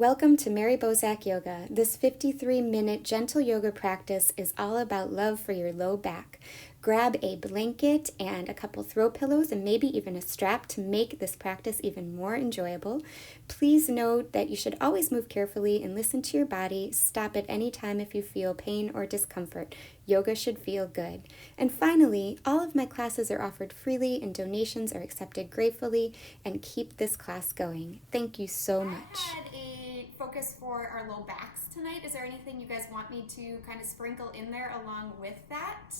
Welcome to Mary Bozak Yoga. This 53-minute gentle yoga practice is all about love for your low back. Grab a blanket and a couple throw pillows and maybe even a strap to make this practice even more enjoyable. Please note that you should always move carefully and listen to your body. Stop at any time if you feel pain or discomfort. Yoga should feel good. And finally, all of my classes are offered freely and donations are accepted gratefully. And keep this class going. Thank you so much. Focus for our low backs tonight. Is there anything you guys want me to kind of sprinkle in there along with that?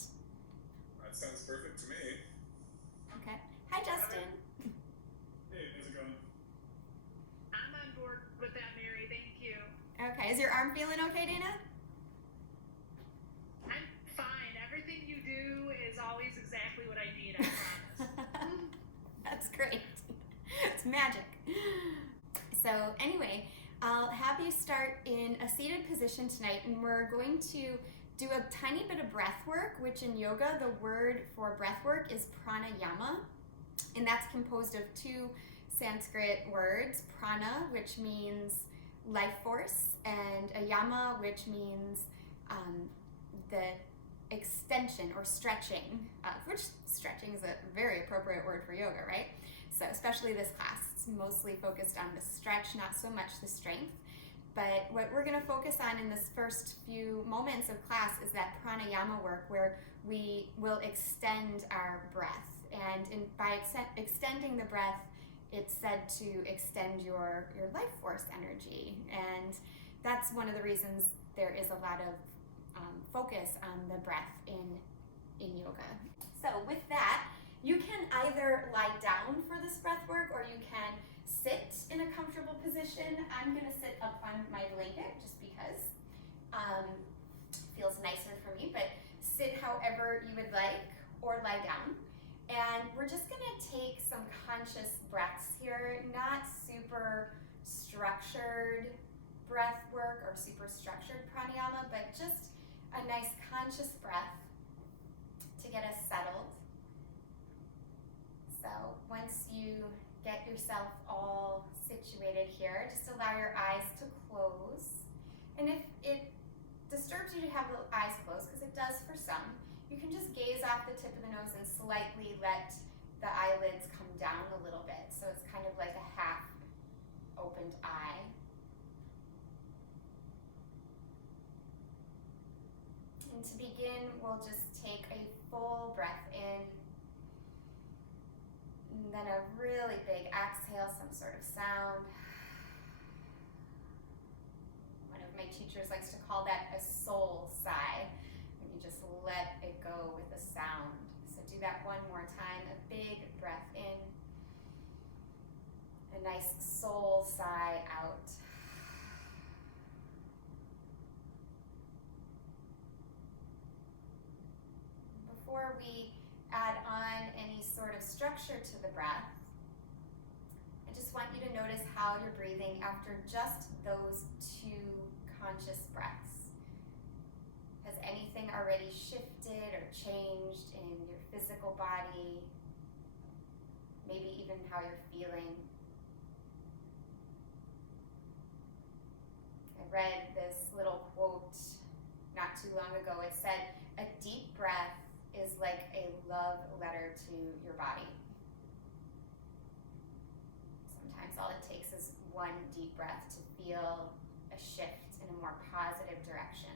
That sounds perfect to me. Okay. Hi, Justin. Hey, how's it going? I'm on board with that, Mary. Thank you. Okay. Is your arm feeling okay, Dana? I'm fine. Everything you do is always exactly what I need, I promise. That's great. It's magic. So anyway, I'll have you start in a seated position tonight, and we're going to do a tiny bit of breath work, which in yoga, the word for breath work is pranayama, and that's composed of two Sanskrit words, prana, which means life force, and ayama, which means the extension or stretching, which stretching is a very appropriate word for yoga, right? So especially this class, it's mostly focused on the stretch, not so much the strength. But what we're going to focus on in this first few moments of class is that pranayama work where we will extend our breath. And by extending the breath, it's said to extend your life force energy. And that's one of the reasons there is a lot of focus on the breath in yoga. So with that, you can either lie down for this breath work or you can sit in a comfortable position. I'm going to sit up on my blanket just because it feels nicer for me, but sit however you would like or lie down. And we're just going to take some conscious breaths here, not super structured breath work or super structured pranayama, but just a nice conscious breath to get us settled. So once you get yourself all situated here, just allow your eyes to close. And if it disturbs you to have the eyes closed, because it does for some, you can just gaze off the tip of the nose and slightly let the eyelids come down a little bit. So it's kind of like a half opened eye. And to begin, we'll just take a full breath in, and then a really big exhale, some sort of sound. One of my teachers likes to call that a soul sigh, when you just let it go with a sound. So do that one more time, a big breath in, a nice soul sigh out. Before we add on any sort of structure to the breath, I just want you to notice how you're breathing after just those two conscious breaths. Has anything already shifted or changed in your physical body? Maybe even how you're feeling? I read this little quote not too long ago. It said, "A deep breath is like a love letter to your body." Sometimes all it takes is one deep breath to feel a shift in a more positive direction.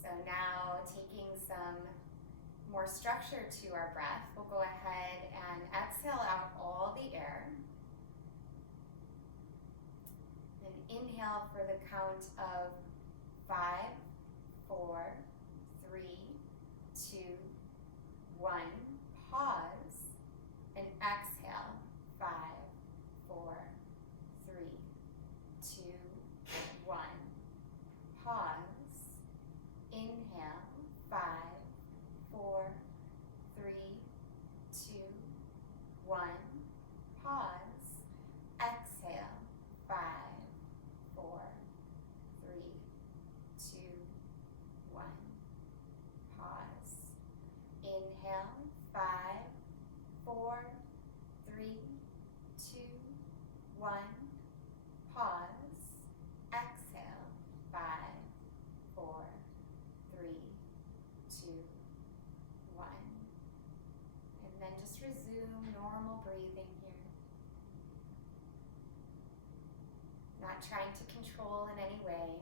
So now, taking some more structure to our breath, we'll go ahead and exhale out all the air. And inhale for the count of 5, 4, 3, 2, 1. Pause and exhale. 5, 4, 3, 2, 1. Pause. Inhale. 5, 4, 3, 2, 1. Pause. Exhale. 5, 4, 3, 2, 1. Pause. Inhale. 5, not trying to control in any way.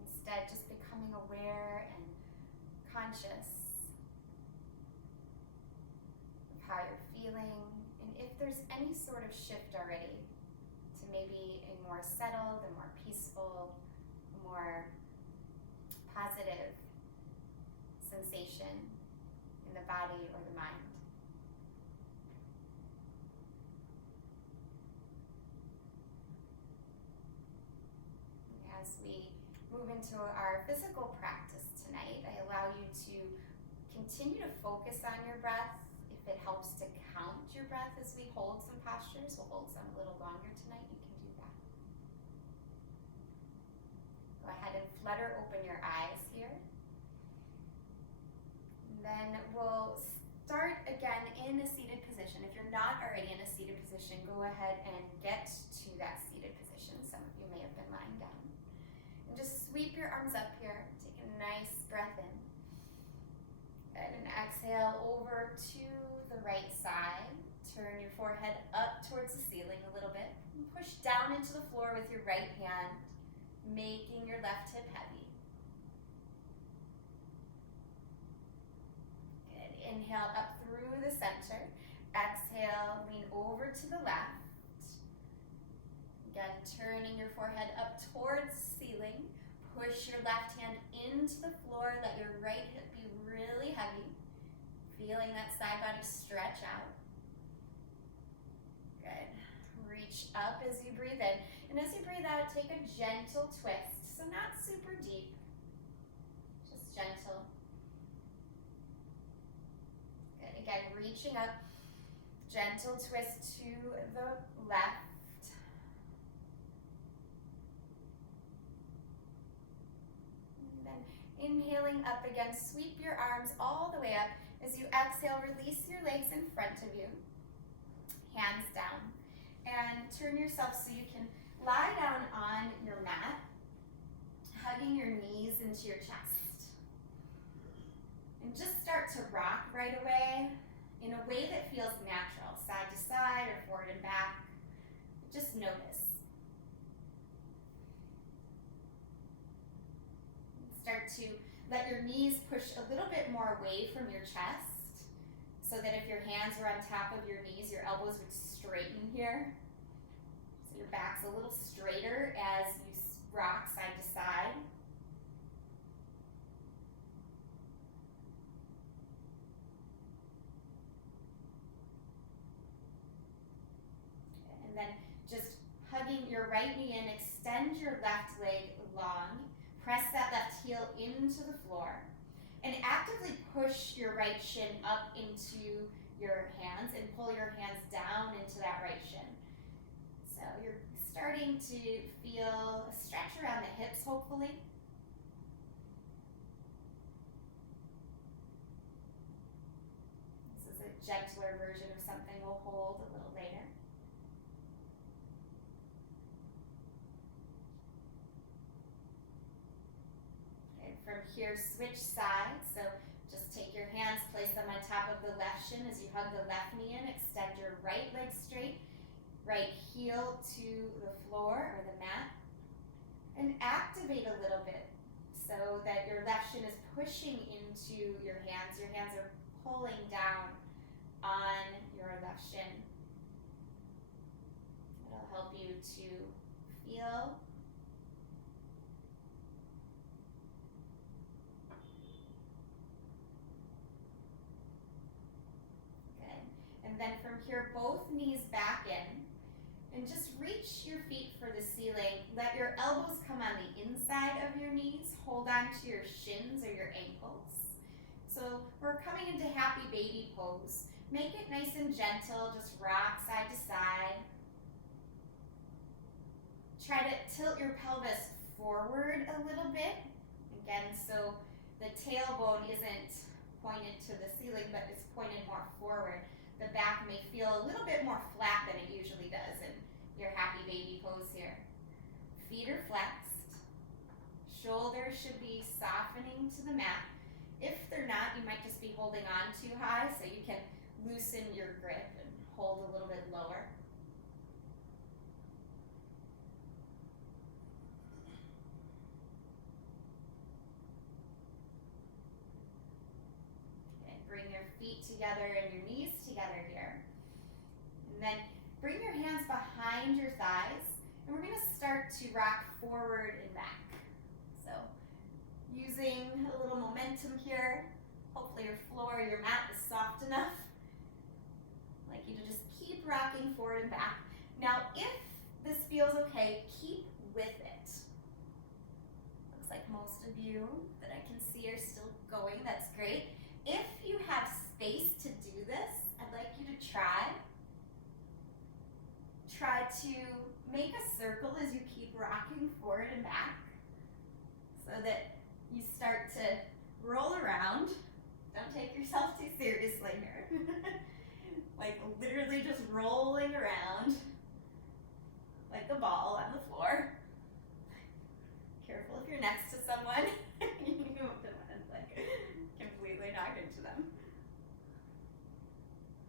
Instead, just becoming aware and conscious of how you're feeling, and if there's any sort of shift already to maybe a more settled, a more peaceful, a more positive sensation in the body or the mind. As we move into our physical practice tonight, I allow you to continue to focus on your breath. If it helps to count your breath as we hold some postures, we'll hold some a little longer tonight, you can do that. Go ahead and flutter open your eyes here. And then we'll start again in a seated position. If you're not already in a seated position, go ahead and get to that seated position. Some of you may have been lying down. And just sweep your arms up here. Take a nice breath in. And an exhale over to the right side. Turn your forehead up towards the ceiling a little bit. And push down into the floor with your right hand, making your left hip heavy. Good. Inhale up through the center. Exhale, lean over to the left. Again, turning your forehead up towards the ceiling. Push your left hand into the floor. Let your right hip be really heavy. Feeling that side body stretch out. Good. Reach up as you breathe in. And as you breathe out, take a gentle twist. So not super deep, just gentle. Good. Again, reaching up. Gentle twist to the left. Inhaling up again, sweep your arms all the way up. As you exhale, release your legs in front of you. Hands down. And turn yourself so you can lie down on your mat, hugging your knees into your chest. And just start to rock right away in a way that feels natural, side to side or forward and back. Just notice. Start to let your knees push a little bit more away from your chest, so that if your hands were on top of your knees, your elbows would straighten here. So your back's a little straighter as you rock side to side. And then just hugging your right knee in, extend your left leg long. Press that left heel into the floor and actively push your right shin up into your hands and pull your hands down into that right shin. So you're starting to feel a stretch around the hips, hopefully. This is a gentler version of something we'll hold a little later. From here, switch sides. So just take your hands, place them on top of the left shin as you hug the left knee in. Extend your right leg straight, right heel to the floor or the mat. And activate a little bit so that your left shin is pushing into your hands. Your hands are pulling down on your left shin. It'll help you to feel and then from here, both knees back in, and just reach your feet for the ceiling. Let your elbows come on the inside of your knees. Hold on to your shins or your ankles. So we're coming into happy baby pose. Make it nice and gentle, just rock side to side. Try to tilt your pelvis forward a little bit. Again, so the tailbone isn't pointed to the ceiling, but it's pointed more forward. The back may feel a little bit more flat than it usually does in your happy baby pose here. Feet are flexed. Shoulders should be softening to the mat. If they're not, you might just be holding on too high, so you can loosen your grip and hold a little bit lower. together and your knees together here. And then bring your hands behind your thighs, and we're going to start to rock forward and back. So using a little momentum here. Hopefully your floor, your mat is soft enough. I'd like you to just keep rocking forward and back. Now, if this feels okay, keep with it. Looks like most of you that I can see are still going. That's great. If you have space to do this, I'd like you to try to make a circle as you keep rocking forward and back so that you start to roll around. Don't take yourself too seriously here. Like literally just rolling around like a ball on the floor. Careful if you're next to someone. You don't want to like completely knock into them.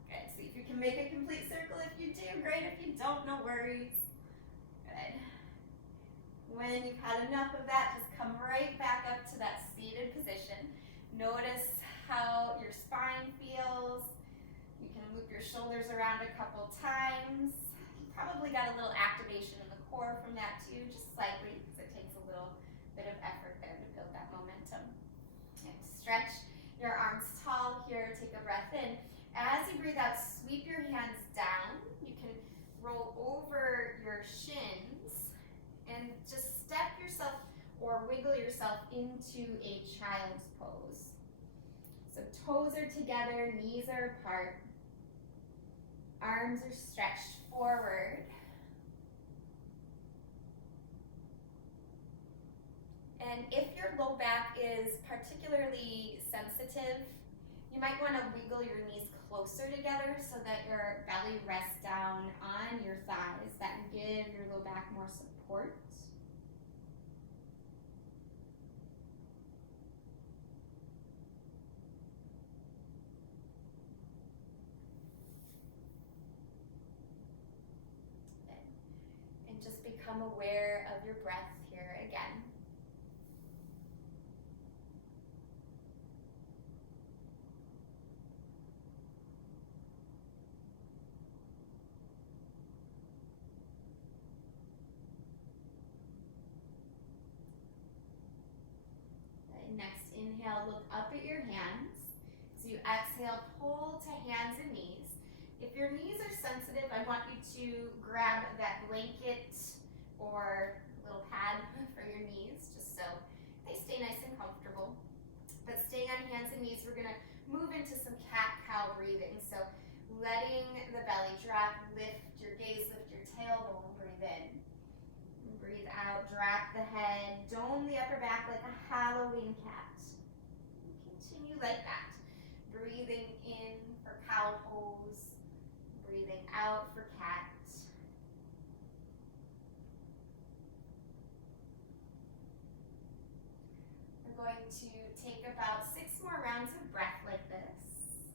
Good. See if you can make a complete circle. If you do, great. If you don't, no worries. Good. When you've had enough of that, just come right back up to that seated position. Notice how your spine feels. You can loop your shoulders around a couple times. You probably got a little activation in the core from that too, just slightly, because it takes a little bit of effort there to build that momentum. And stretch your arms tall here. Take a breath in. As you breathe out, sweep your hands down. You can roll over your shins and just step yourself or wiggle yourself into a child's pose. So toes are together, knees are apart, arms are stretched forward. And if your low back is particularly sensitive, you might want to wiggle your knees closer together so that your belly rests down on your thighs. That can give your low back more support. And just become aware of your breath here again. Next, inhale, look up at your hands. So you exhale, pull to hands and knees. If your knees are sensitive, I want you to grab that blanket or little pad for your knees, just so they stay nice and comfortable. But staying on hands and knees, we're gonna move into some cat-cow breathing. So letting the belly drop, lift your gaze, lift your tailbone, breathe in. Breathe out, drop the head, dome the upper back like a Halloween cat. Continue like that. Breathing in for cow pose, breathing out for cat. We're going to take about 6 more rounds of breath like this.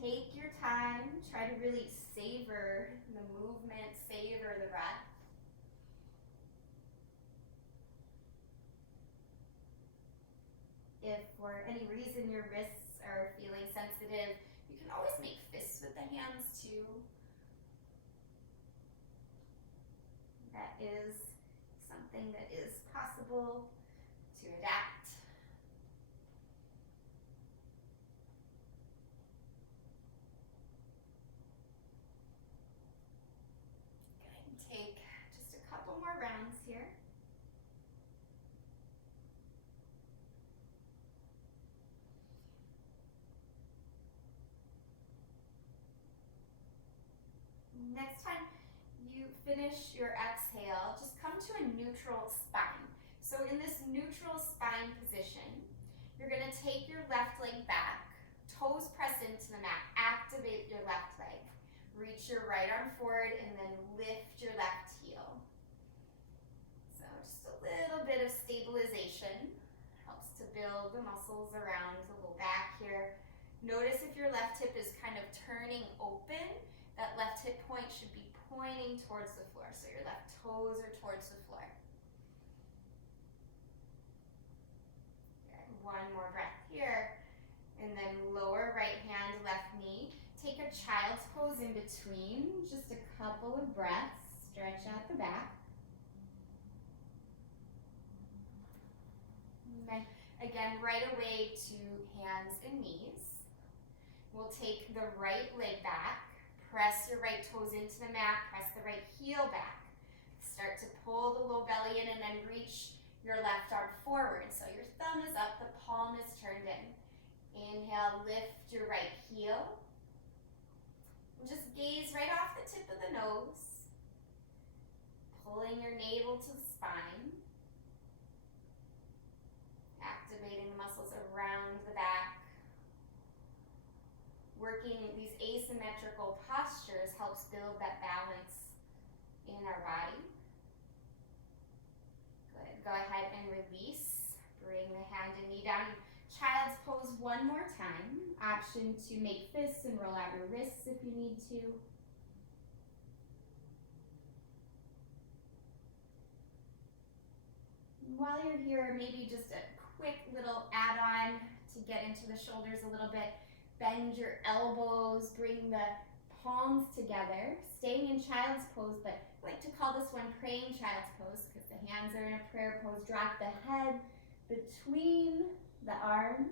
Take your time, try to really savor the movement, savor the breath. If for any reason your wrists are feeling sensitive, you can always make fists with the hands too. That is something that is possible to adapt. Go ahead and take just a couple more rounds here. Next time you finish your exhale, just come to a neutral spine. So in this neutral spine position, you're going to take your left leg back, toes press into the mat, activate your left leg. Reach your right arm forward and then lift your left heel. So just a little bit of stabilization. Helps to build the muscles around the low back here. Notice if your left hip is kind of turning open, that left hip point should be pointing towards the floor. So your left toes are towards the floor. Good. One more breath here. And then lower right hand, left knee. Take a child's pose in between, just a couple of breaths. Stretch out the back. Okay. Again, right away to hands and knees. We'll take the right leg back. Press your right toes into the mat. Press the right heel back. Start to pull the low belly in and then reach your left arm forward. So your thumb is up, the palm is turned in. Inhale, lift your right heel. And just gaze right off the tip of the nose. Pulling your navel to the spine. Activating the muscles around the back. Working these asymmetrical postures helps build that balance in our body. Good. Go ahead and release. Bring the hand and knee down. Child's pose one more time. Option to make fists and roll out your wrists if you need to. While you're here, maybe just a quick little add-on to get into the shoulders a little bit. Bend your elbows, bring the palms together, staying in child's pose, but I like to call this one praying child's pose because the hands are in a prayer pose. Drop the head between the arms.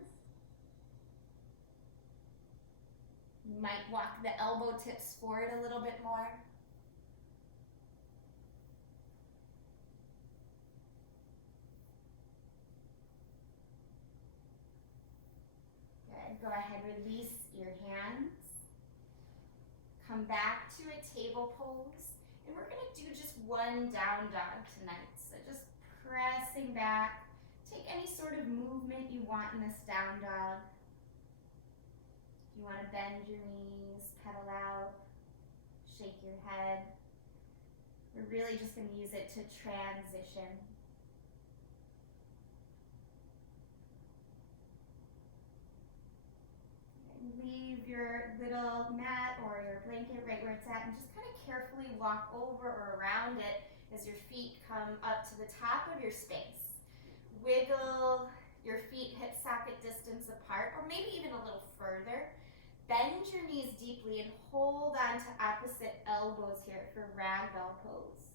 You might walk the elbow tips forward a little bit more. Good. Go ahead, release your hands. Come back to a table pose. And we're going to do just one down dog tonight. So just pressing back. Take any sort of movement you want in this down dog. If you want to bend your knees, pedal out, shake your head. We're really just going to use it to transition. And leave your little mat or your blanket right where it's at and just kind of carefully walk over or around it as your feet come up to the top of your space. Wiggle your feet hip socket distance apart or maybe even a little further. Bend your knees deeply and hold on to opposite elbows here for ragdoll pose.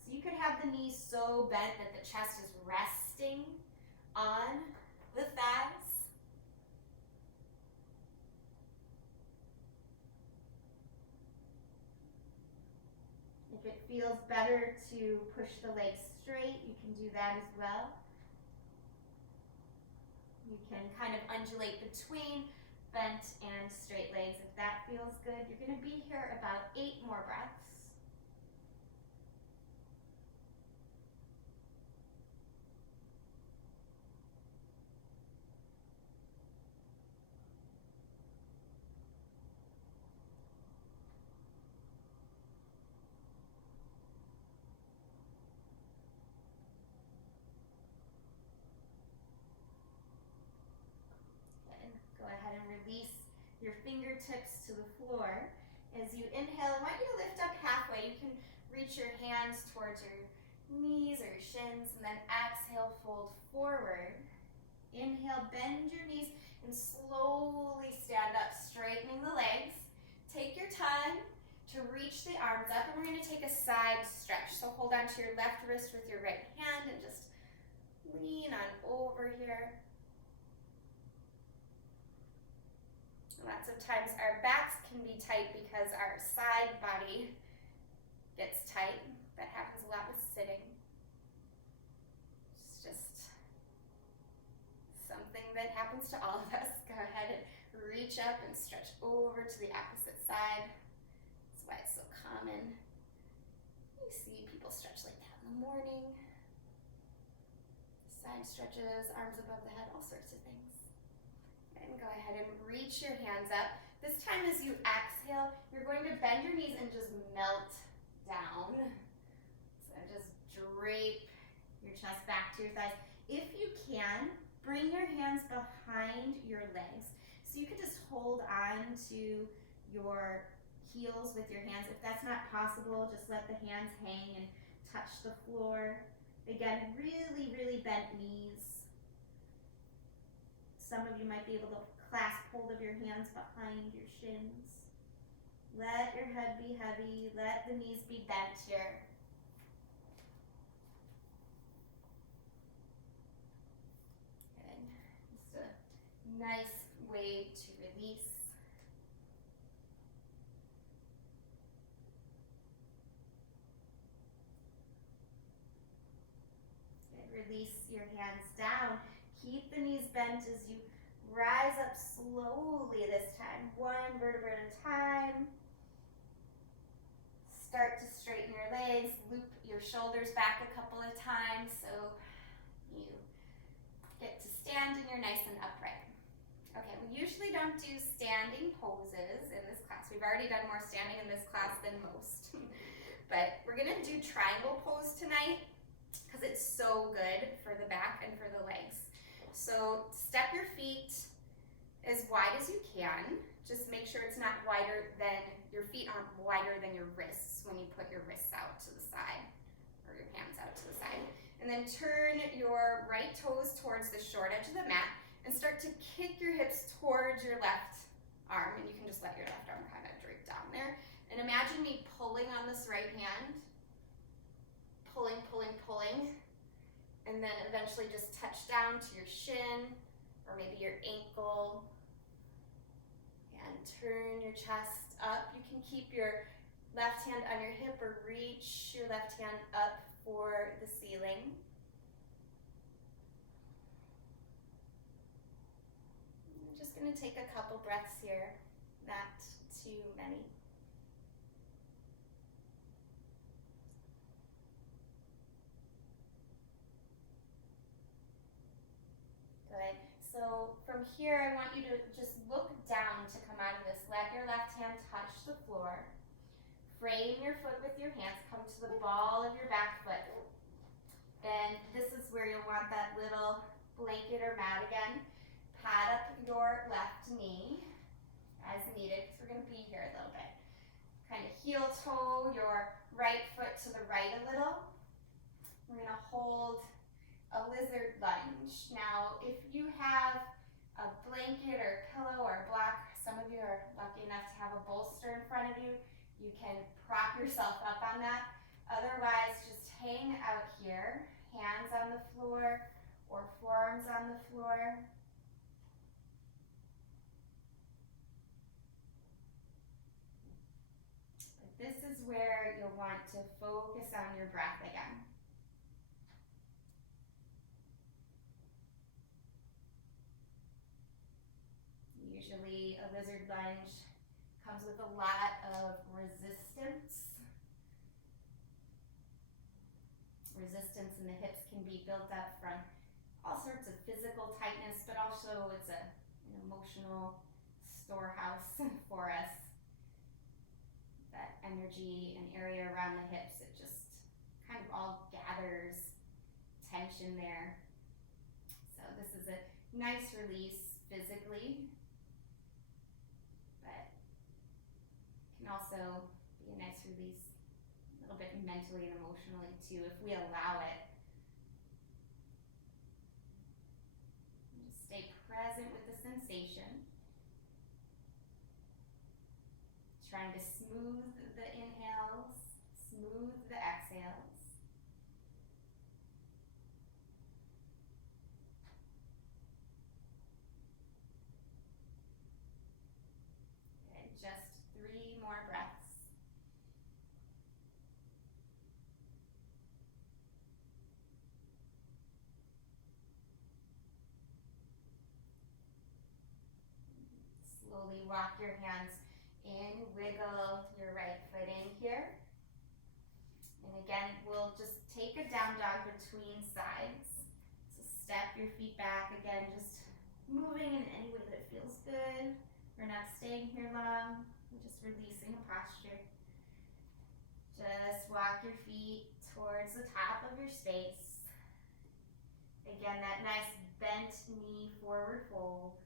So you could have the knees so bent that the chest is resting on the thighs. If it feels better to push the legs straight, you can do that as well. You can kind of undulate between bent and straight legs if that feels good. You're going to be here about 8 more breaths. Go ahead and release your fingertips to the floor. As you inhale, I want you to lift up halfway. You can reach your hands towards your knees or your shins, and then exhale, fold forward. Inhale, bend your knees, and slowly stand up, straightening the legs. Take your time to reach the arms up, and we're going to take a side stretch. So hold on to your left wrist with your right hand and just lean on over here. Lots of times our backs can be tight because our side body gets tight. That happens a lot with sitting. It's just something that happens to all of us. Go ahead and reach up and stretch over to the opposite side. That's why it's so common. You see people stretch like that in the morning. Side stretches, arms above the head, all sorts of things. And go ahead and reach your hands up. This time as you exhale, you're going to bend your knees and just melt down. So just drape your chest back to your thighs. If you can, bring your hands behind your legs. So you can just hold on to your heels with your hands. If that's not possible, just let the hands hang and touch the floor. Again, really, really bent knees. Some of you might be able to clasp hold of your hands behind your shins. Let your head be heavy. Let the knees be bent here. Good. Just a nice way to release. Good. Release your hands down. Keep the knees bent as you rise up slowly this time. One vertebra at a time. Start to straighten your legs. Loop your shoulders back a couple of times so you get to stand and you're nice and upright. Okay, we usually don't do standing poses in this class. We've already done more standing in this class than most. But we're gonna do triangle pose tonight because it's so good for the back and for the legs. So step your feet as wide as you can. Just make sure it's not wider than, your feet aren't wider than your wrists when you put your wrists out to the side, or your hands out to the side. And then turn your right toes towards the short edge of the mat and start to kick your hips towards your left arm. And you can just let your left arm kind of drape down there. And imagine me pulling on this right hand, pulling, pulling, pulling, and then eventually just touch down to your shin or maybe your ankle. And turn your chest up. You can keep your left hand on your hip or reach your left hand up for the ceiling. I'm just going to take a couple breaths here, not too many. Good. So from here, I want you to just look down to come out of this. Let your left hand touch the floor. Frame your foot with your hands. Come to the ball of your back foot. And this is where you'll want that little blanket or mat again. Pad up your left knee as needed, because we're going to be here a little bit. Kind of heel toe your right foot to the right a little. We're going to hold a lizard lunge. Now, if you have a blanket or a pillow or a block, some of you are lucky enough to have a bolster in front of you, you can prop yourself up on that. Otherwise, just hang out here, hands on the floor or forearms on the floor. This is where you'll want to focus on your breath again. Usually a lizard lunge comes with a lot of resistance. Resistance in the hips can be built up from all sorts of physical tightness, but also it's an emotional storehouse for us. That energy and area around the hips, it just kind of all gathers tension there. So this is a nice release physically, but can also be a nice release a little bit mentally and emotionally too, if we allow it. Just stay present with the sensation. Trying to smooth the inhales, smooth the exhales. Okay, just 3 more breaths. Slowly walk your hands in, wiggle your right foot in here. And again, we'll just take a down dog between sides. So step your feet back, again, just moving in any way that feels good. We're not staying here long, we're just releasing a posture. Just walk your feet towards the top of your space. Again, that nice bent knee forward fold.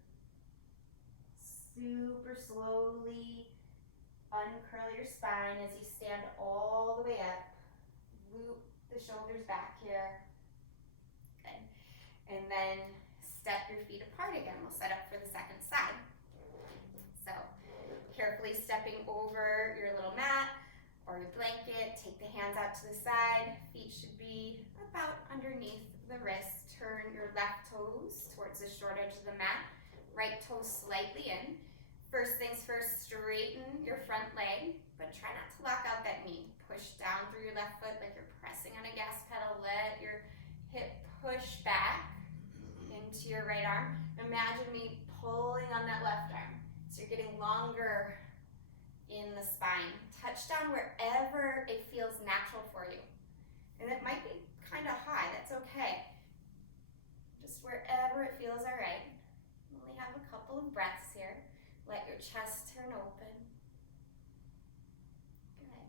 Super slowly uncurl your spine as you stand all the way up. Loop the shoulders back here. Good. And then step your feet apart again. We'll set up for the second side. So carefully stepping over your little mat or your blanket, take the hands out to the side. Feet should be about underneath the wrist. Turn your left toes towards the short edge of the mat, right toes slightly in. First things first, straighten your front leg, but try not to lock out that knee. Push down through your left foot like you're pressing on a gas pedal. Let your hip push back into your right arm. Imagine me pulling on that left arm. So you're getting longer in the spine. Touch down wherever it feels natural for you. And it might be kind of high, that's okay. Just wherever it feels all right. Only have a couple of breaths here. Let your chest turn open. Good.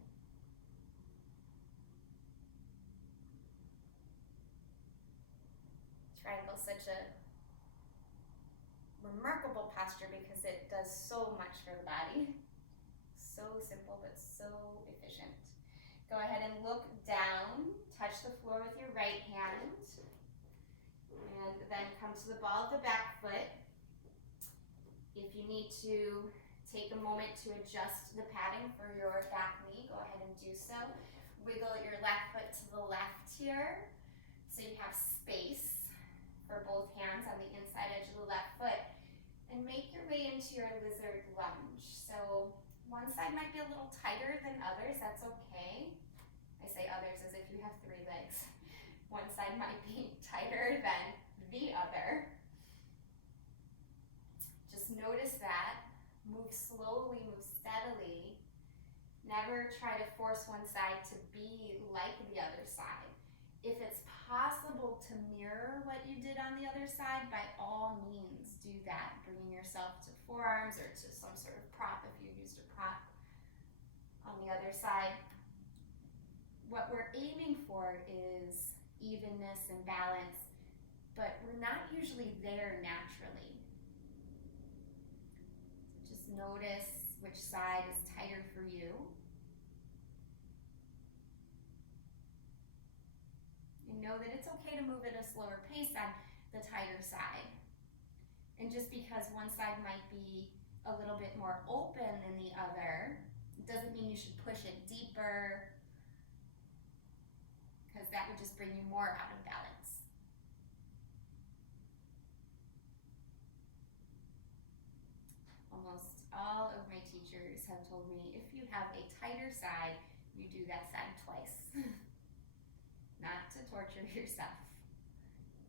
Triangle, such a remarkable posture because it does so much for the body. So simple, but so efficient. Go ahead and look down. Touch the floor with your right hand. And then come to the ball of the back foot. If you need to take a moment to adjust the padding for your back knee, go ahead and do so. Wiggle your left foot to the left here, so you have space for both hands on the inside edge of the left foot. And make your way into your lizard lunge. So one side might be a little tighter than others, that's okay. I say others as if you have 3 legs. One side might be tighter than the other. Just notice that. Move slowly, move steadily. Never try to force one side to be like the other side. If it's possible to mirror what you did on the other side, by all means do that. Bringing yourself to forearms or to some sort of prop if you used a prop on the other side. What we're aiming for is evenness and balance, but we're not usually there naturally. So just notice which side is tighter for you. And know that it's okay to move at a slower pace on the tighter side. And just because one side might be a little bit more open than the other, it doesn't mean you should push it deeper, because that would just bring you more out of balance. Almost all of my teachers have told me if you have a tighter side, you do that side twice. Not to torture yourself,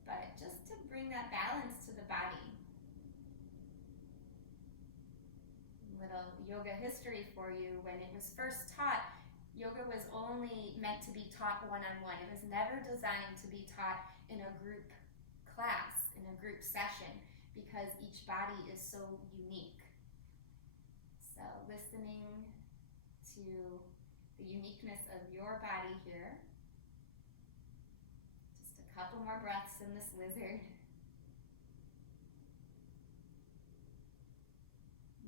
but just to bring that balance to the body. Little yoga history for you. When it was first taught, yoga was only meant to be taught one-on-one. It was never designed to be taught in a group class, in a group session, because each body is so unique. So listening to the uniqueness of your body here. Just a couple more breaths in this lizard.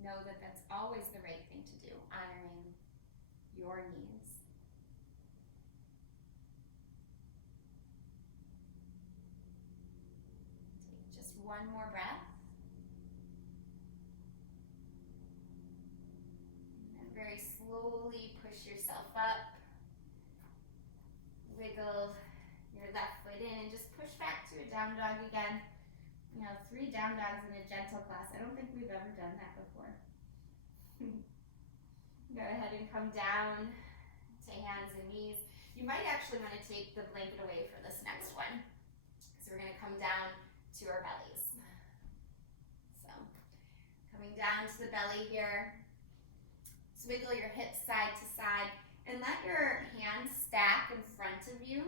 Know that that's always the right thing to do, honoring your needs. Take just one more breath. And very slowly push yourself up. Wiggle your left foot in and just push back to a down dog again. 3 down dogs in a gentle class. I don't think we've ever done that before. Go ahead and come down to hands and knees. You might actually want to take the blanket away for this next one, because we're going to come down to our bellies. So, coming down to the belly here. Swiggle your hips side to side and let your hands stack in front of you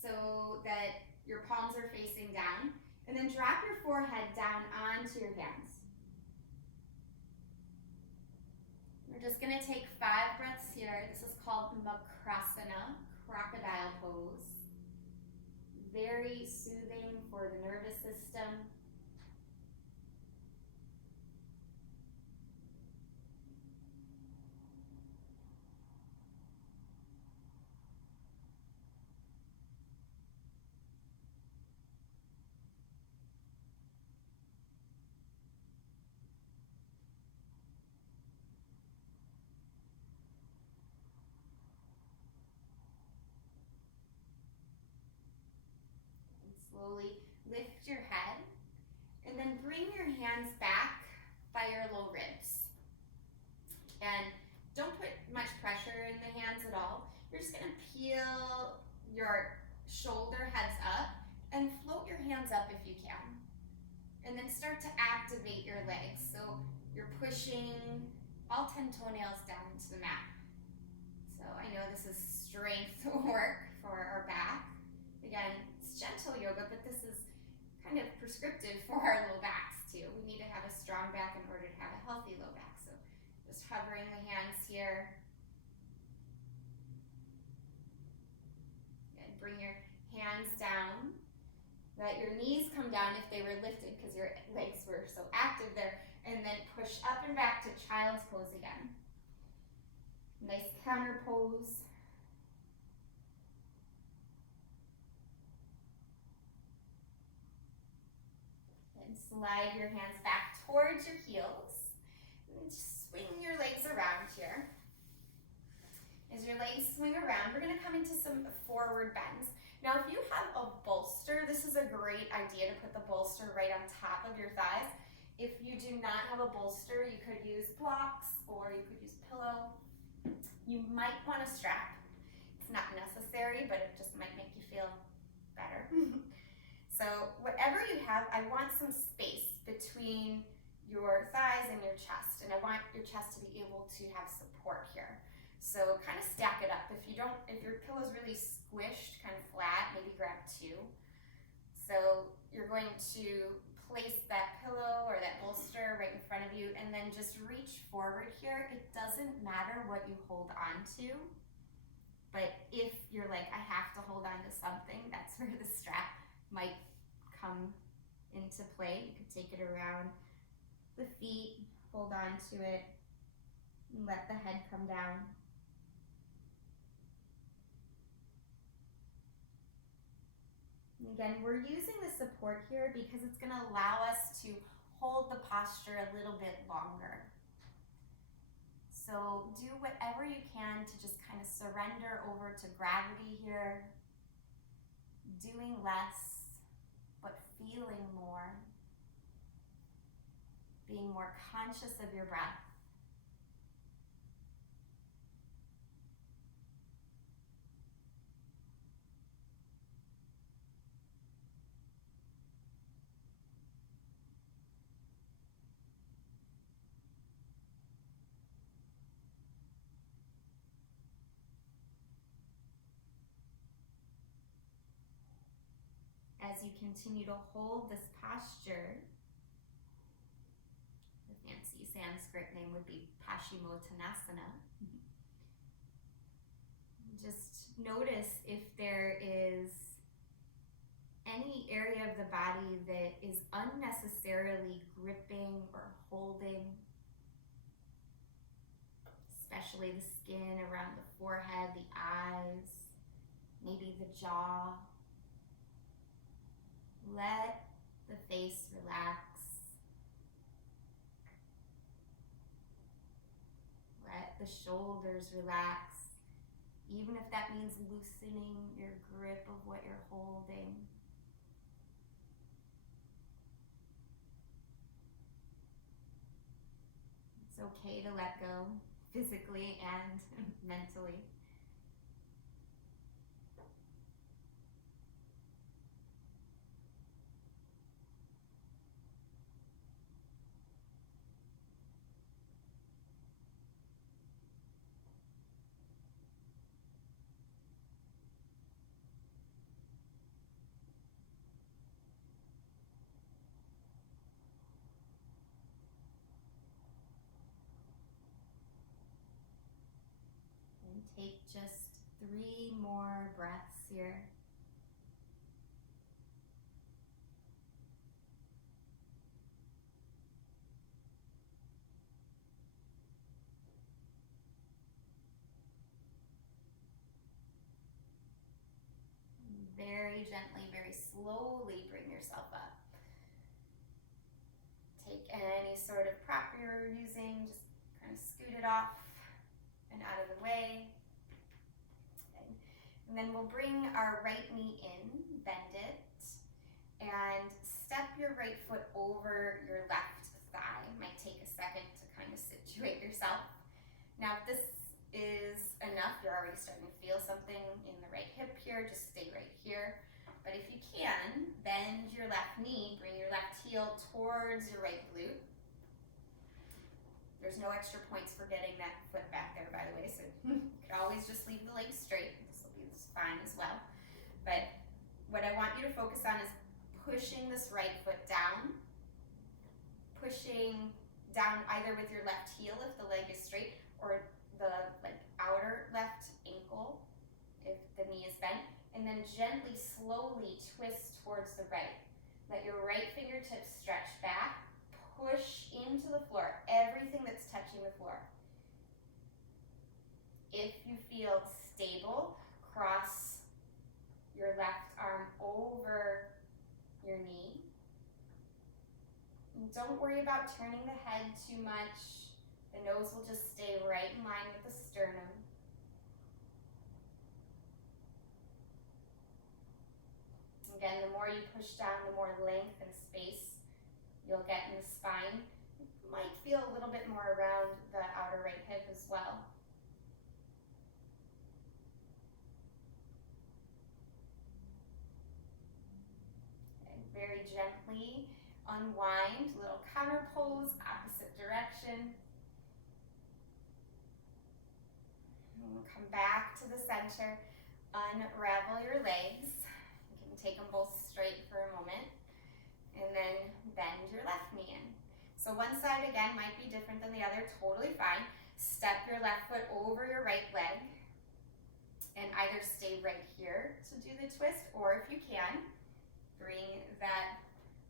so that your palms are facing down, and then drop your forehead down onto your hands. We're just going to take 5 breaths here. This is called Makrasana, crocodile pose. Very soothing for the nervous system. by your low ribs. And don't put much pressure in the hands at all. You're just gonna peel your shoulder heads up and float your hands up if you can. And then start to activate your legs. So you're pushing all 10 toenails down into the mat. So I know this is strength work for our back. Again, it's gentle yoga, but this is kind of prescriptive for our low backs too. We need to have a strong back in order to have a healthy low back. So just hovering the hands here. And bring your hands down. Let your knees come down if they were lifted because your legs were so active there. And then push up and back to child's pose again. Nice counter pose. And slide your hands back towards your heels. And just swing your legs around here. As your legs swing around, we're gonna come into some forward bends. Now, if you have a bolster, this is a great idea to put the bolster right on top of your thighs. If you do not have a bolster, you could use blocks or you could use pillow. You might want a strap. It's not necessary, but it just might make you feel better. So whatever you have, I want some space between your thighs and your chest, and I want your chest to be able to have support here. So kind of stack it up. If your pillow's really squished, kind of flat, maybe grab two. So you're going to place that pillow or that bolster right in front of you and then just reach forward here. It doesn't matter what you hold on to, but if you're like, I have to hold on to something, that's where the strap might come into play. You could take it around the feet, hold on to it, and let the head come down. Again, we're using the support here because it's going to allow us to hold the posture a little bit longer. So do whatever you can to just kind of surrender over to gravity here, doing less, but feeling more, being more conscious of your breath. As you continue to hold this posture, the fancy Sanskrit name would be Paschimottanasana. Just notice if there is any area of the body that is unnecessarily gripping or holding, especially the skin around the forehead, the eyes, maybe the jaw. Let the face relax. Let the shoulders relax, even if that means loosening your grip of what you're holding. It's okay to let go, physically and mentally. Take just 3 more breaths here. Very gently, very slowly bring yourself up. Take any sort of prop you're using, just kind of scoot it off and out of the way. And then we'll bring our right knee in, bend it, and step your right foot over your left thigh. It might take a second to kind of situate yourself. Now, if this is enough, you're already starting to feel something in the right hip here, just stay right here. But if you can, bend your left knee, bring your left heel towards your right glute. There's no extra points for getting that foot back there, by the way, so you could always just leave the legs straight. This will be fine as well. But what I want you to focus on is pushing this right foot down, pushing down either with your left heel if the leg is straight, or the outer left ankle if the knee is bent, and then gently, slowly twist towards the right. Let your right fingertips stretch back, push into the floor, everything that's touching the floor. If you feel stable, cross your left arm over your knee. And don't worry about turning the head too much. The nose will just stay right in line with the sternum. Again, the more you push down, the more length and space you'll get in the spine. You might feel a little bit more around the outer right hip as well. And very gently unwind, little counter pose, opposite direction. And we'll come back to the center, unravel your legs. You can take them both straight for a moment. And then bend your left knee in. So one side again might be different than the other, totally fine. Step your left foot over your right leg and either stay right here to do the twist, or if you can, bring that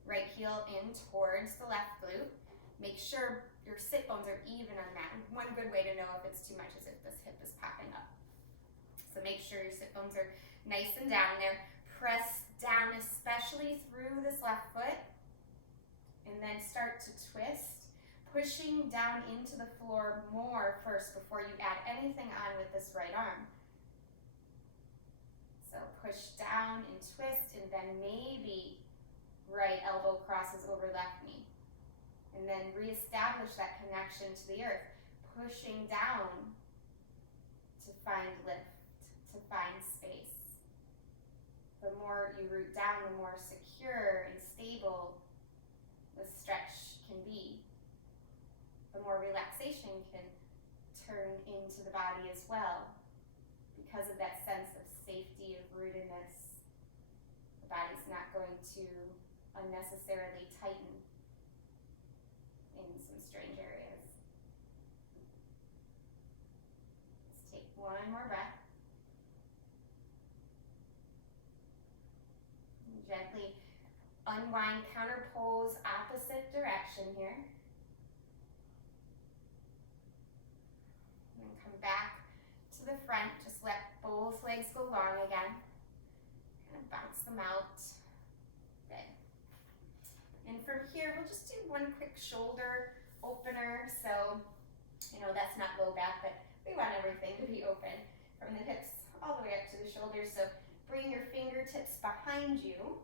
right heel in towards the left glute. Make sure your sit bones are even on that. One good way to know if it's too much is if this hip is popping up. So make sure your sit bones are nice and down there. Press down, especially through this left foot, and then start to twist, pushing down into the floor more first before you add anything on with this right arm. So push down and twist, and then maybe right elbow crosses over left knee. And then reestablish that connection to the earth, pushing down to find lift, to find space. The more you root down, the more secure and stable the stretch can be. The more relaxation can turn into the body as well. Because of that sense of safety, of rootedness, the body's not going to unnecessarily tighten in some strange areas. Let's take one more breath. Gently unwind, counter pose, opposite direction here. And then come back to the front. Just let both legs go long again. Kind of bounce them out. Good. And from here, we'll just do one quick shoulder opener. So, that's not low back, but we want everything to be open from the hips all the way up to the shoulders. So bring your fingertips behind you.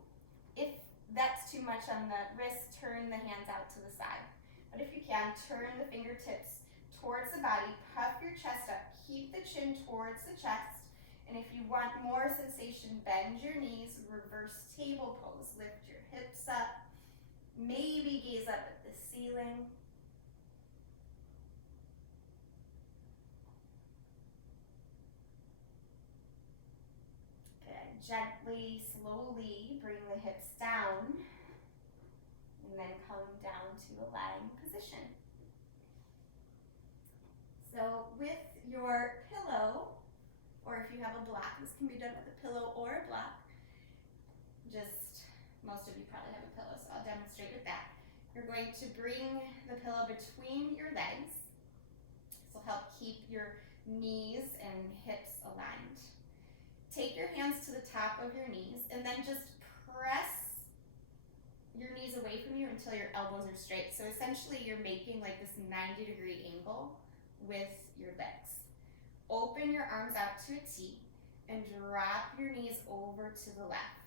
If that's too much on the wrist, turn the hands out to the side. But if you can, turn the fingertips towards the body, puff your chest up, keep the chin towards the chest. And if you want more sensation, bend your knees, reverse table pose. Lift your hips up, maybe gaze up at the ceiling. Gently, slowly bring the hips down and then come down to a lying position. So with your pillow, or if you have a block, this can be done with a pillow or a block. Most of you probably have a pillow, so I'll demonstrate with that. You're going to bring the pillow between your legs. This will help keep your knees and hips aligned. Take your hands to the top of your knees and then just press your knees away from you until your elbows are straight. So essentially you're making like this 90-degree angle with your legs. Open your arms out to a T and drop your knees over to the left.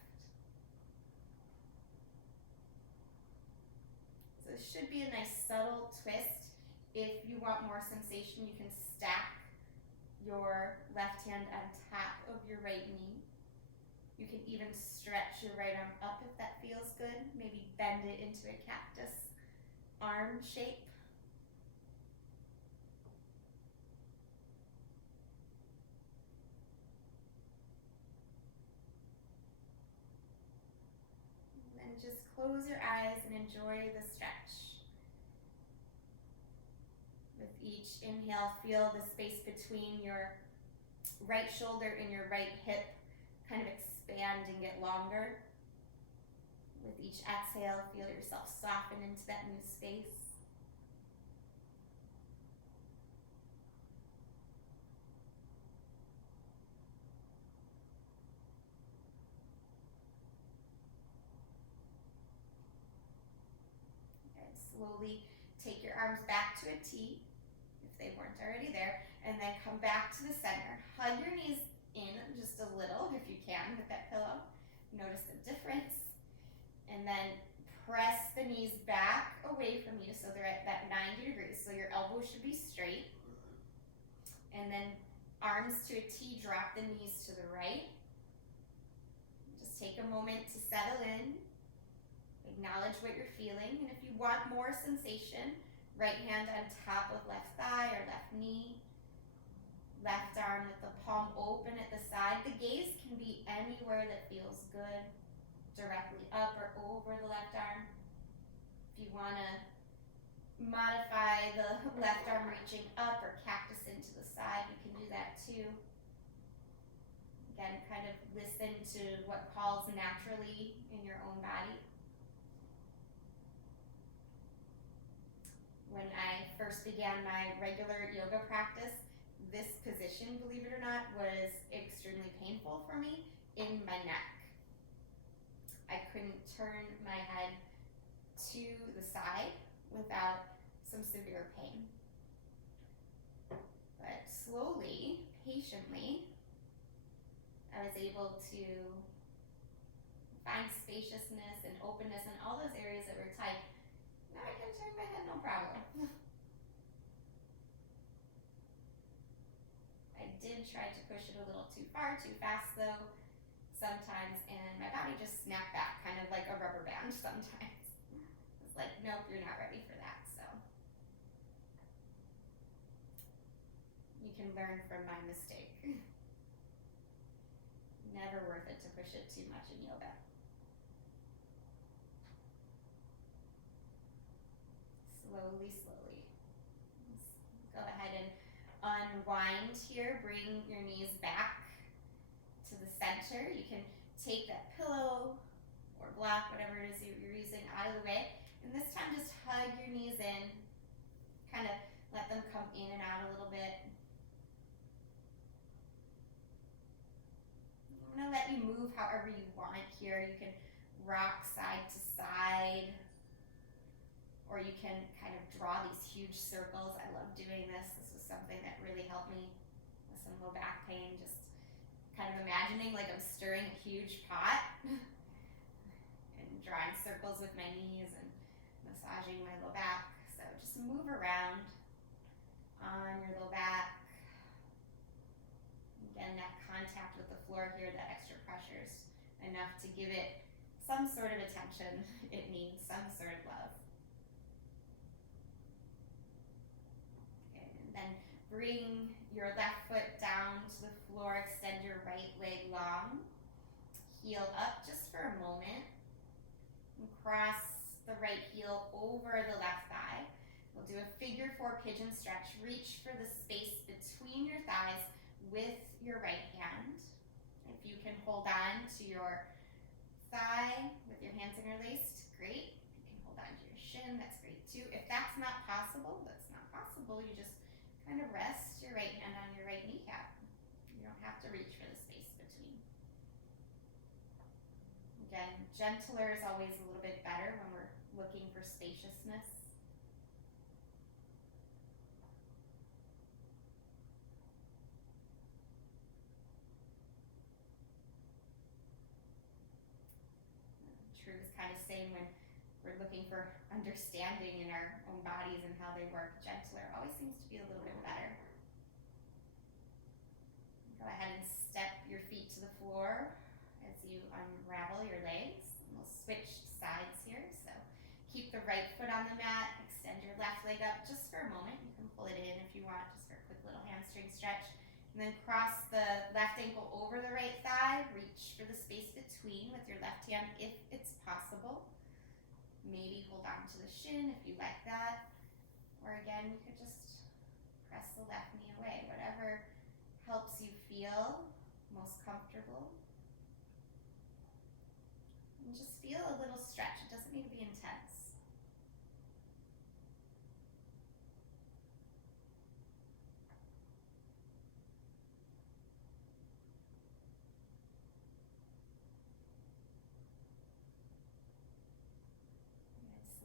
So this should be a nice subtle twist. If you want more sensation, you can stack your left hand on top of your right knee. You can even stretch your right arm up if that feels good. Maybe bend it into a cactus arm shape. And then just close your eyes and enjoy the stretch. With each inhale, feel the space between your right shoulder and your right hip kind of expand and get longer. With each exhale, feel yourself soften into that new space. Okay, slowly take your arms back to a T, if they weren't already there, and then come back to the center. Hug your knees in just a little, if you can, with that pillow. Notice the difference. And then press the knees back away from you so they're at that 90 degrees. So your elbows should be straight. And then arms to a T, drop the knees to the right. Just take a moment to settle in. Acknowledge what you're feeling. And if you want more sensation, right hand on top of left thigh or left knee. Left arm with the palm open at the side. The gaze can be anywhere that feels good. Directly up or over the left arm. If you want to modify the left arm reaching up or cactus into the side, you can do that too. Again, kind of listen to what calls naturally in your own body. When I first began my regular yoga practice, this position, believe it or not, was extremely painful for me in my neck. I couldn't turn my head to the side without some severe pain. But slowly, patiently, I was able to find spaciousness and openness in all those areas that were tight. Now I can turn my head, no problem. I did try to push it a little too far, too fast though, sometimes, and my body just snapped back, kind of like a rubber band sometimes. It's like, nope, you're not ready for that, so. You can learn from my mistake. Never worth it to push it too much in yoga. Slowly, slowly. Let's go ahead and unwind here. Bring your knees back to the center. You can take that pillow or block, whatever it is you're using, out of the way. And this time just hug your knees in. Kind of let them come in and out a little bit. I'm going to let you move however you want here. You can rock side to side. Or you can kind of draw these huge circles. I love doing this. This was something that really helped me with some low back pain. Just kind of imagining like I'm stirring a huge pot and drawing circles with my knees and massaging my low back. So just move around on your low back. Again, that contact with the floor here, that extra pressure is enough to give it some sort of attention. It needs some sort of love. And then bring your left foot down to the floor, extend your right leg long, heel up just for a moment, and cross the right heel over the left thigh. We'll do a figure four pigeon stretch. Reach for the space between your thighs with your right hand. If you can hold on to your thigh with your hands interlaced, great. If you can hold on to your shin, that's great too. If that's not possible, you just kind of rest your right hand on your right kneecap. You don't have to reach for the space between. Again, gentler is always a little bit better when we're looking for spaciousness. True is kind of same when we're looking for understanding in our own bodies and how they work, gentler always seems to be a little bit better. Go ahead and step your feet to the floor as you unravel your legs. And we'll switch sides here. So keep the right foot on the mat, extend your left leg up just for a moment. You can pull it in if you want, just for a quick little hamstring stretch. And then cross the left ankle over the right thigh. Reach for the space between with your left hand if it's possible. Maybe hold on to the shin if you like that. Or again, you could just press the left knee away, whatever helps you feel most comfortable. And just feel a little stretch. It doesn't need to be intense.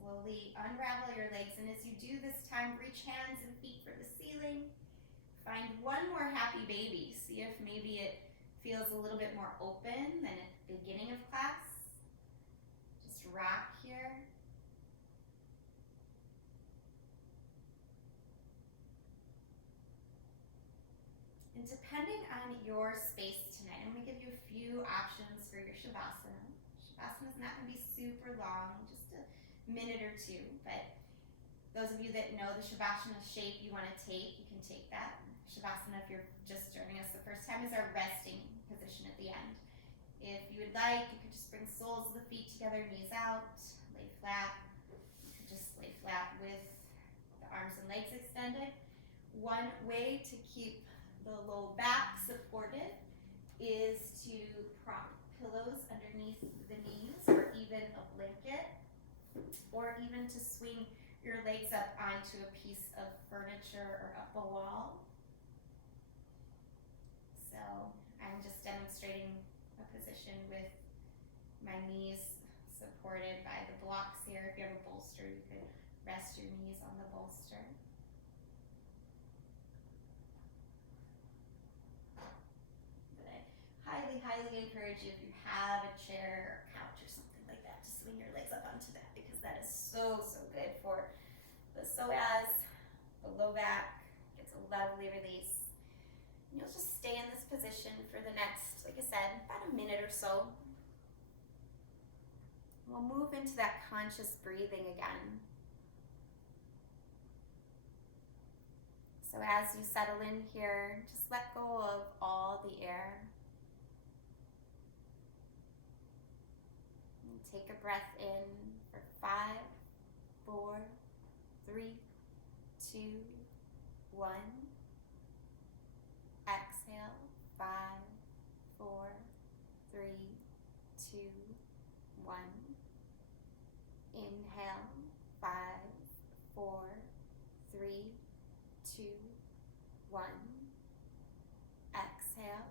Slowly unravel your legs, and as you do this time, reach hands and feet for the ceiling. Find one more happy baby. See if maybe it feels a little bit more open than at the beginning of class. Just rock here. And depending on your space tonight, I'm going to give you a few options for your Shavasana. Shavasana is not going to be super long, just a minute or two, but those of you that know the Shavasana shape you want to take, you can take that. Shavasana, if you're just joining us the first time, is our resting position at the end. If you would like, you could just bring soles of the feet together, knees out, lay flat. You could just lay flat with the arms and legs extended. One way to keep the low back supported is to prop pillows underneath the knees, or even a blanket, or even to swing your legs up onto a piece of furniture or up a wall. So I'm just demonstrating a position with my knees supported by the blocks here. If you have a bolster, you could rest your knees on the bolster. But I highly encourage you, if you have a chair or couch or something like that, to swing your legs up onto that, because that is so good for the psoas, the low back. Gets a lovely release. And you'll just stay in this position for the next, like I said, about a minute or so. We'll move into that conscious breathing again. So as you settle in here, just let go of all the air. And take a breath in for 5, 4, 3, 2, 1. Exhale, 5, 4, 3, 2, 1. Inhale, 5, 4, 3, 2, 1. Exhale,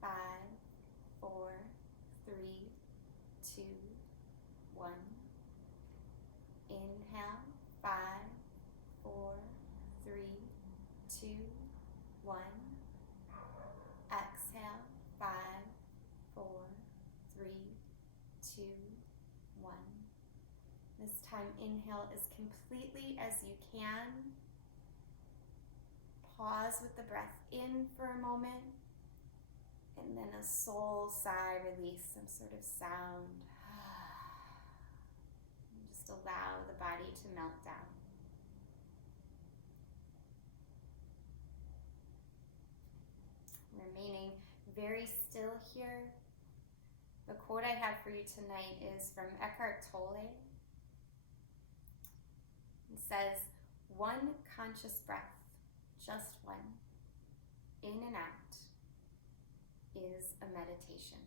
5, 4, 3, 2, 1. Inhale, 5, 4, 3, 2, 1. Exhale, 5, 4, 3, 2, 1. This time, inhale as completely as you can. Pause with the breath in for a moment, and then a soul sigh, release some sort of sound. And just allow the body to melt down. Remaining very still here. The quote I have for you tonight is from Eckhart Tolle. It says, "One conscious breath, just one, in and out, is a meditation."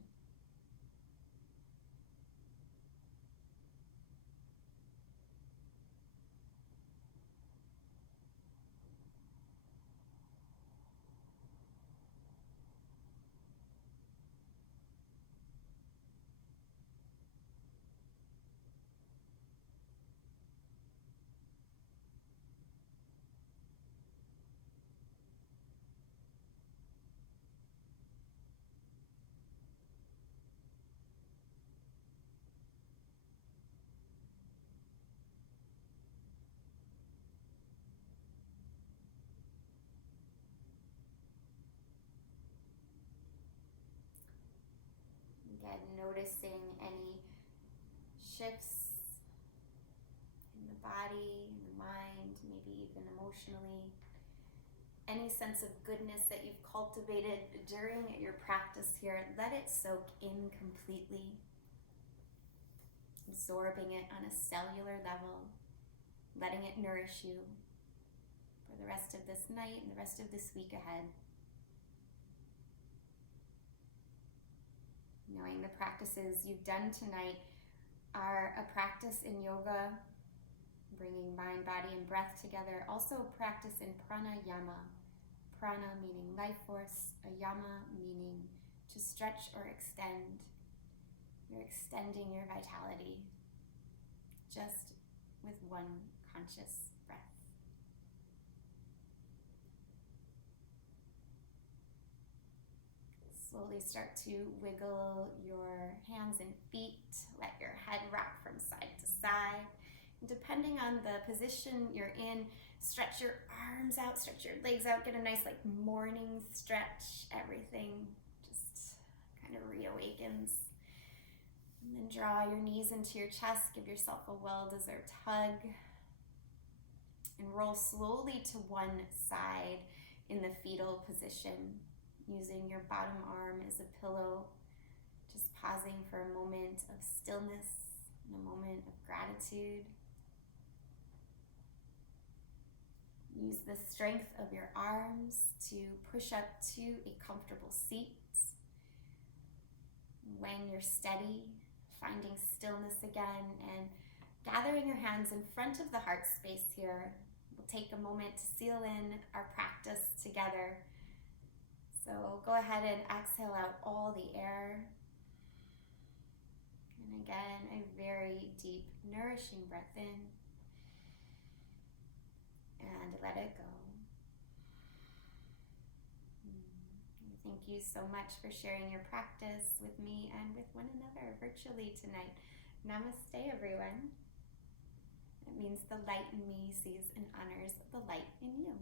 Again, noticing any shifts in the body, in the mind, maybe even emotionally. Any sense of goodness that you've cultivated during your practice here, let it soak in completely, absorbing it on a cellular level, letting it nourish you for the rest of this night and the rest of this week ahead. Knowing the practices you've done tonight are a practice in yoga, bringing mind, body, and breath together. Also practice in pranayama. Prana meaning life force, a yama meaning to stretch or extend. You're extending your vitality just with one conscious breath. Slowly start to wiggle your hands and feet. Let your head rock from side to side. And depending on the position you're in, stretch your arms out, stretch your legs out, get a nice like morning stretch. Everything just kind of reawakens. And then draw your knees into your chest, give yourself a well-deserved hug. And roll slowly to one side in the fetal position, using your bottom arm as a pillow, just pausing for a moment of stillness and a moment of gratitude. Use the strength of your arms to push up to a comfortable seat. When you're steady, finding stillness again and gathering your hands in front of the heart space here. We'll take a moment to seal in our practice together. So go ahead and exhale out all the air. And again, a very deep, nourishing breath in. And let it go. Thank you so much for sharing your practice with me and with one another virtually tonight. Namaste, everyone. It means the light in me sees and honors the light in you.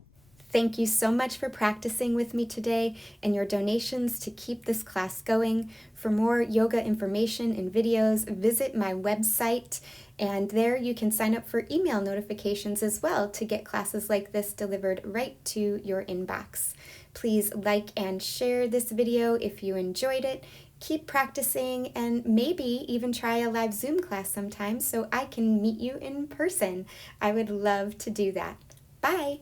Thank you so much for practicing with me today and your donations to keep this class going. For more yoga information and videos, visit my website, and there you can sign up for email notifications as well to get classes like this delivered right to your inbox. Please like and share this video if you enjoyed it. Keep practicing and maybe even try a live Zoom class sometime so I can meet you in person. I would love to do that. Bye!